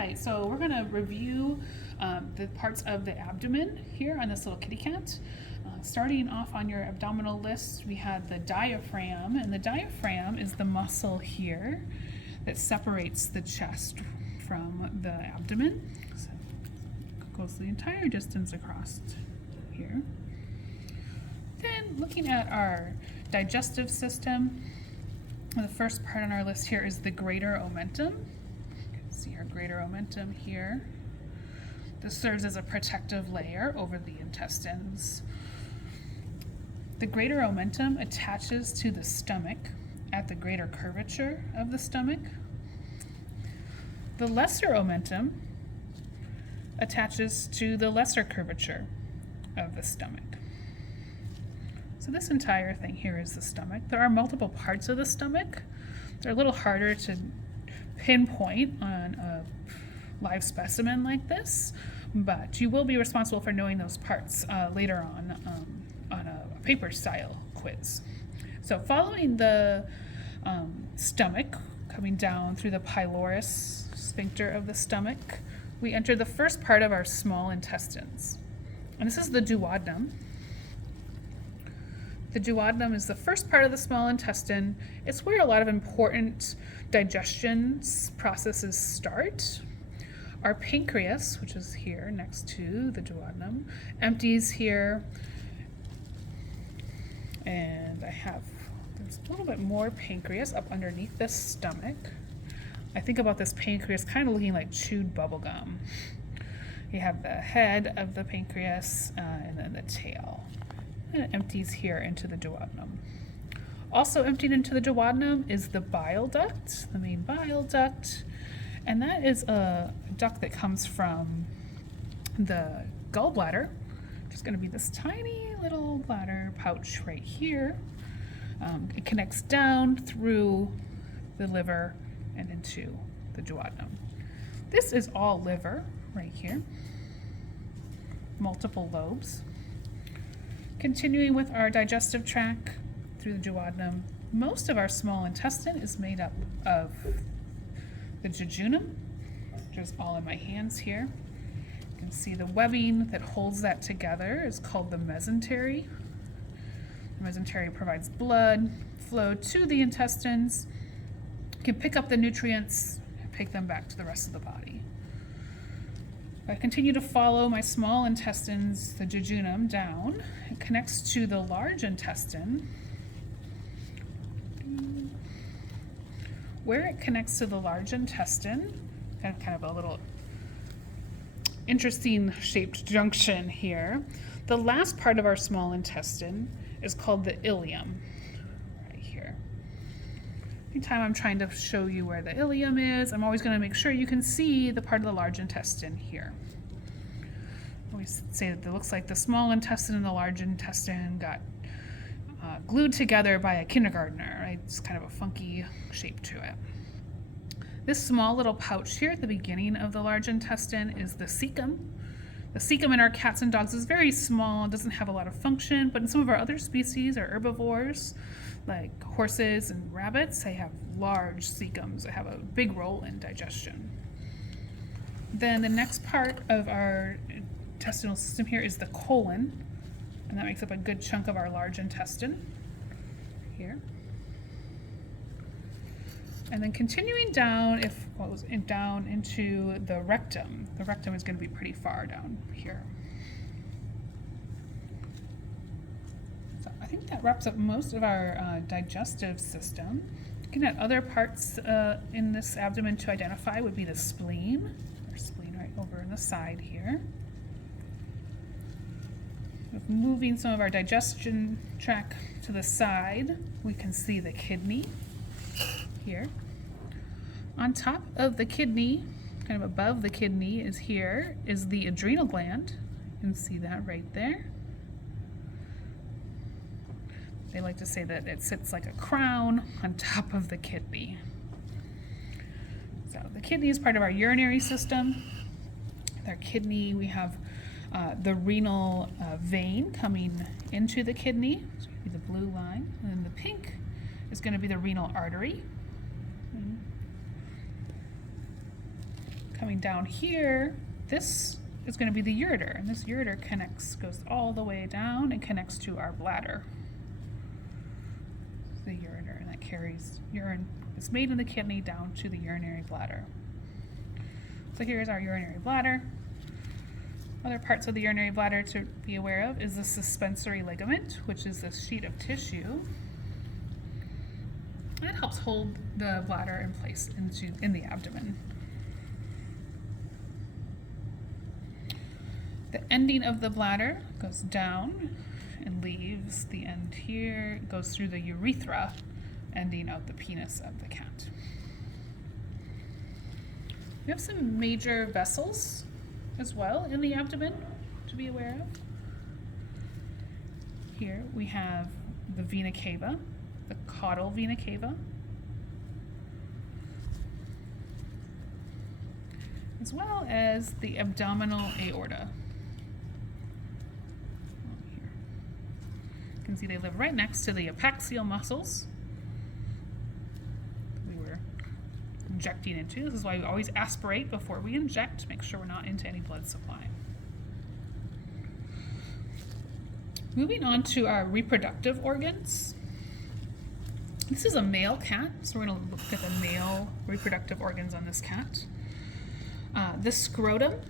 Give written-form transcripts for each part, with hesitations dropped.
right, so we're going to review the parts of the abdomen here on this little kitty cat. Starting off on your abdominal list, we had the diaphragm, and the diaphragm is the muscle here that separates the chest from the abdomen. So it goes the entire distance across here. Then looking at our digestive system, the first part on our list here is the greater omentum. You can see our greater omentum here. This serves as a protective layer over the intestines. The greater omentum attaches to the stomach at the greater curvature of the stomach. The lesser omentum attaches to the lesser curvature of the stomach. So this entire thing here is the stomach. There are multiple parts of the stomach. They're a little harder to pinpoint on a live specimen like this, but you will be responsible for knowing those parts later on a paper style quiz. So following the stomach, coming down through the pylorus sphincter of the stomach, we enter the first part of our small intestines. And this is the duodenum. The duodenum is the first part of the small intestine. It's where a lot of important digestion processes start. Our pancreas, which is here next to the duodenum, empties here. And there's a little bit more pancreas up underneath the stomach. I think about this pancreas kind of looking like chewed bubble gum. You have the head of the pancreas and then the tail. And it empties here into the duodenum. Also emptied into the duodenum is the bile duct, the main bile duct. And that is a duct that comes from the gallbladder, which is going to be this tiny little bladder pouch right here. It connects down through the liver and into the duodenum. This is all liver right here. Multiple lobes. Continuing with our digestive tract through the duodenum, most of our small intestine is made up of the jejunum, which is all in my hands here. You can see the webbing that holds that together is called the mesentery. The mesentery provides blood flow to the intestines. You can pick up the nutrients and take them back to the rest of the body. I continue to follow my small intestines, the jejunum, down. It connects to the large intestine. Where it connects to the large intestine, kind of a little interesting shaped junction here. The last part of our small intestine is called the ileum, right here. Anytime I'm trying to show you where the ileum is, I'm always going to make sure you can see the part of the large intestine here. I always say that it looks like the small intestine and the large intestine got glued together by a kindergartner, right? It's kind of a funky shape to it. This small little pouch here at the beginning of the large intestine is the cecum. The cecum in our cats and dogs is very small, doesn't have a lot of function, but in some of our other species or herbivores, like horses and rabbits, they have large cecums that have a big role in digestion. Then the next part of our intestinal system here is the colon, and that makes up a good chunk of our large intestine here. And then continuing down, down into the rectum. The rectum is going to be pretty far down here. So I think that wraps up most of our digestive system. Looking at other parts in this abdomen to identify would be the spleen. Our spleen right over in the side here. Moving some of our digestion tract to the side, we can see the kidney here. On top of the kidney, kind of above the kidney is the adrenal gland. You can see that right there. They like to say that it sits like a crown on top of the kidney. So the kidney is part of our urinary system. With our kidney, we have the renal vein coming into the kidney. It's going to be the blue line. And then the pink is going to be the renal artery. Coming down here, this is going to be the ureter, and this ureter goes all the way down and connects to our bladder. The ureter, and that carries urine. It's made in the kidney down to the urinary bladder. So here's our urinary bladder. Other parts of the urinary bladder to be aware of is the suspensory ligament, which is this sheet of tissue. And it helps hold the bladder in place in the abdomen. The ending of the bladder goes down and leaves the end here. It goes through the urethra, ending out the penis of the cat. We have some major vessels as well in the abdomen to be aware of. Here we have the vena cava, the caudal vena cava, as well as the abdominal aorta. You can see they live right next to the epaxial muscles we were injecting into. This is why we always aspirate before we inject, make sure we're not into any blood supply. Moving on to our reproductive organs. This is a male cat, so we're going to look at the male reproductive organs on this cat. The scrotum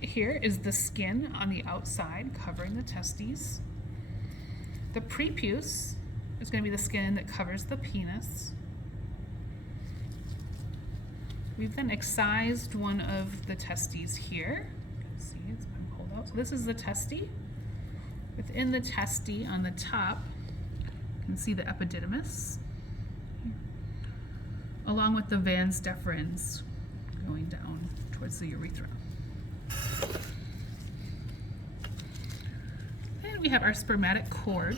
here is the skin on the outside covering the testes. The prepuce is going to be the skin that covers the penis. We've then excised one of the testes here. You can see it's been pulled out. So this is the testy. Within the testy on the top, you can see the epididymis, along with the vas deferens going down towards the urethra. And we have our spermatic cord.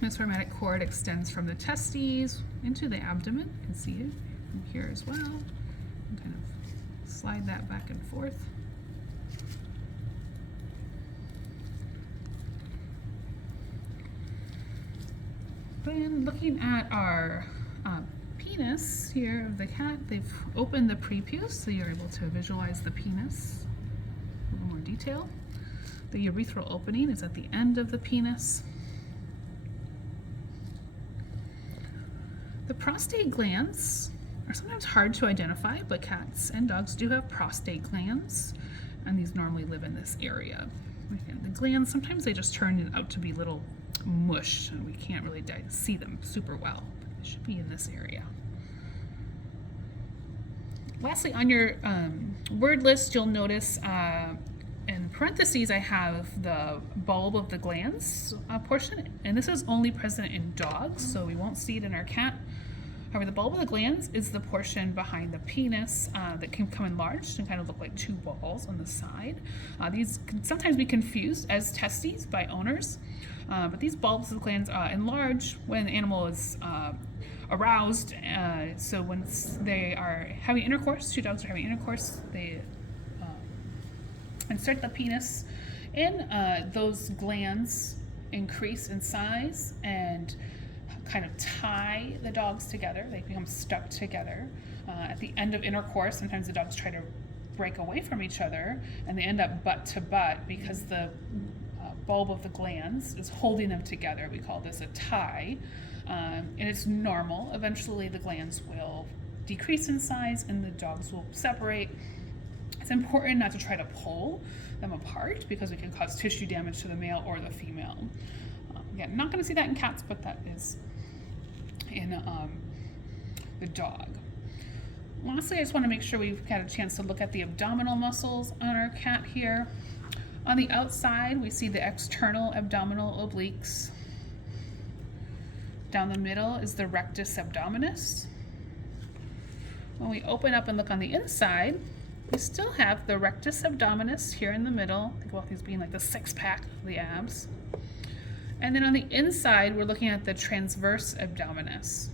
The spermatic cord extends from the testes into the abdomen. You can see it from here as well. And kind of slide that back and forth. Then looking at our penis here of the cat, they've opened the prepuce, so you're able to visualize the penis in a little more detail. The urethral opening is at the end of the penis. The prostate glands are sometimes hard to identify, but cats and dogs do have prostate glands, and these normally live in this area. Again, the glands, sometimes they just turn out to be little mush, and we can't really see them super well. They should be in this area. Lastly, on your word list, you'll notice in parentheses I have the bulb of the glands portion, and this is only present in dogs, so we won't see it in our cat. However, the bulb of the glands is the portion behind the penis that can come enlarged and kind of look like two balls on the side. These can sometimes be confused as testes by owners, but these bulbs of the glands enlarge when the animal is aroused. So when they are having intercourse, two dogs are having intercourse, they insert the penis in. Those glands increase in size and kind of tie the dogs together. They become stuck together. At the end of intercourse, sometimes the dogs try to break away from each other, and they end up butt to butt because the bulb of the glands is holding them together. We call this a tie, and it's normal. Eventually the glands will decrease in size and the dogs will separate. It's important not to try to pull them apart because it can cause tissue damage to the male or the female. Again, not going to see that in cats, but that is in the dog. Lastly, I just want to make sure we've got a chance to look at the abdominal muscles on our cat here. On the outside, we see the external abdominal obliques. Down the middle is the rectus abdominis. When we open up and look on the inside, we still have the rectus abdominis here in the middle. Think about these being like the six-pack of the abs. And then on the inside, we're looking at the transverse abdominis.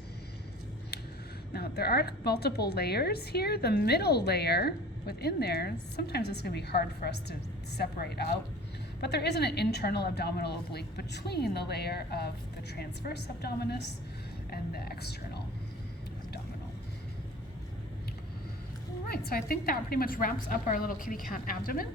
Now, there are multiple layers here. The middle layer within there, sometimes it's going to be hard for us to separate out, but there isn't an internal abdominal oblique between the layer of the transverse abdominis and the external abdominal. All All right, so I think that pretty much wraps up our little kitty cat abdomen.